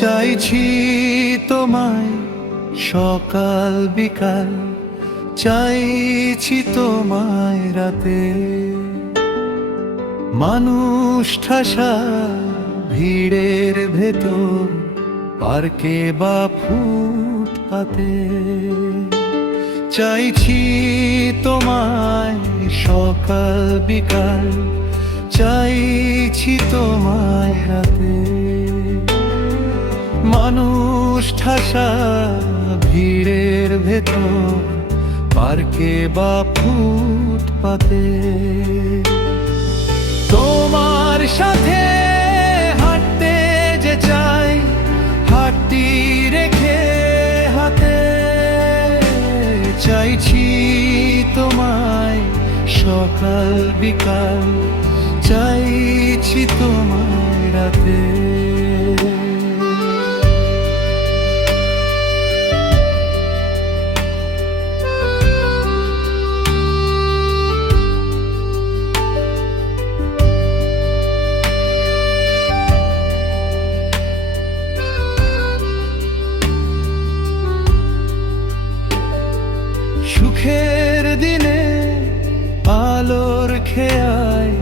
চাইছি তোমায় সকাল বিকাল, চাইছি তোমায় রাতে। মানুষ ঠাসা ভিড়ের ভেতর, পার্কে বা ফুটপাতে। চাইছি তোমায় সকাল বিকাল, চাইছি তোমায় রাতে। মানুষ ঠাসা ভিড়ের ভেতর, পার্কে বা ফুটপাতে। তোমার সাথে হাঁটতে যে চাই, হাঁটতি রেখে হাতে। চাইছি তোমায় সকাল বিকাল, চাইছি তোমায় রাতে। সুখের দিনে আলোর খেয়ায়,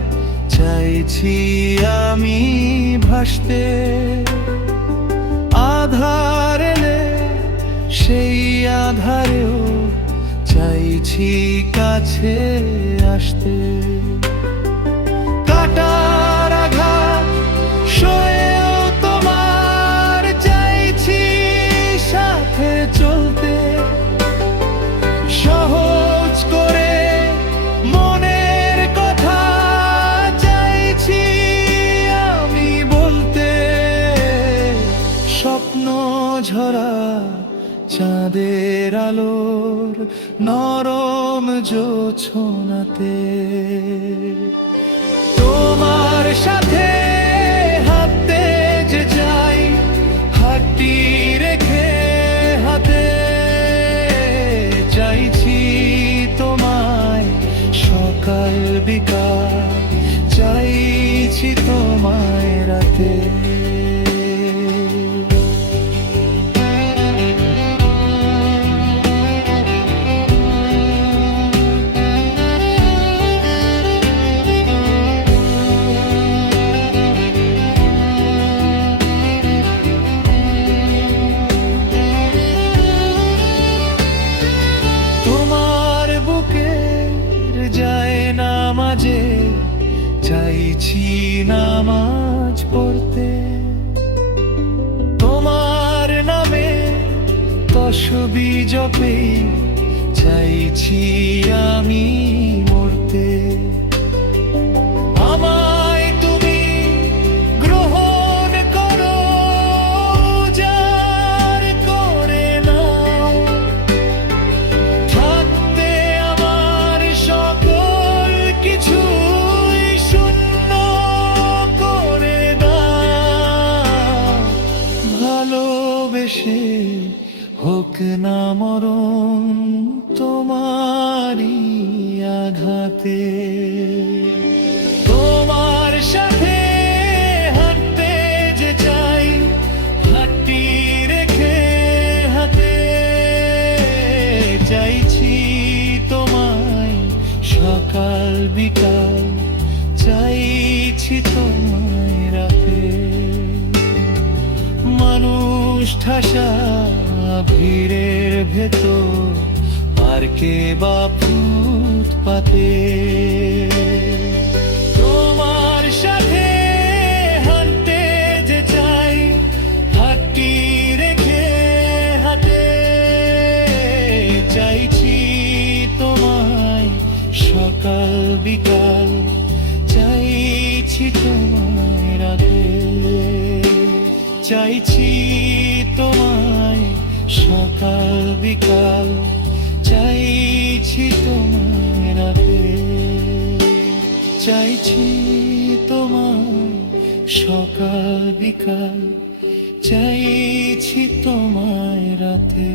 চাইছি আমি ভাসতে। আধার এলে সেই আধারেও, চাইছি কাছে আসতে। কাটার আঘাত সয়েও তোমার, চাইছি সাথে চলতে। সহজ করে মনের কথা চাইছি আমি বলতে। স্বপ্ন ঝরা চাঁদের আলোর নরম জোছনাতে। তোমার সাথে হাঁটতে যে যাই, হাঁটতি রেখে হাতে। চাইছি তোমায় সকাল বিকাল, চাইছি তোমায় রাতে। নামাজে চাইছি নামাজ পড়তে। তোমার নামে তসবি জপে, চাইছি আমি মরতে। আমায় তুমি গ্রহণ করো, যার করে নাও। থাকতে আমার সকল কিছুই শূন্য করে দাও। ভালোবেসে হোক না মরণ তোমারই আঘাতে। তোমার সাথে হাঁটতে যে চাই, হাঁটতি রেখে হাতে। চাইছি তোমায় সকাল বিকাল, চাইছি তোমায় রাতে। মানুষ ঠাসা ভিড়ের ভেতর, পার্কে বা ফুটপাতে। তোমার সাথে হাঁটতে যে চাই, হাঁটতি রেখে হাতে। চাইছি তোমায় সকাল বিকাল, চাইছি তোমায় রাতে। চাইছি তোমায় সকাল বিকাল, চাইছি তোমায় রাতে। চাইছি তোমায় সকাল বিকাল, চাইছি তোমায় রাতে।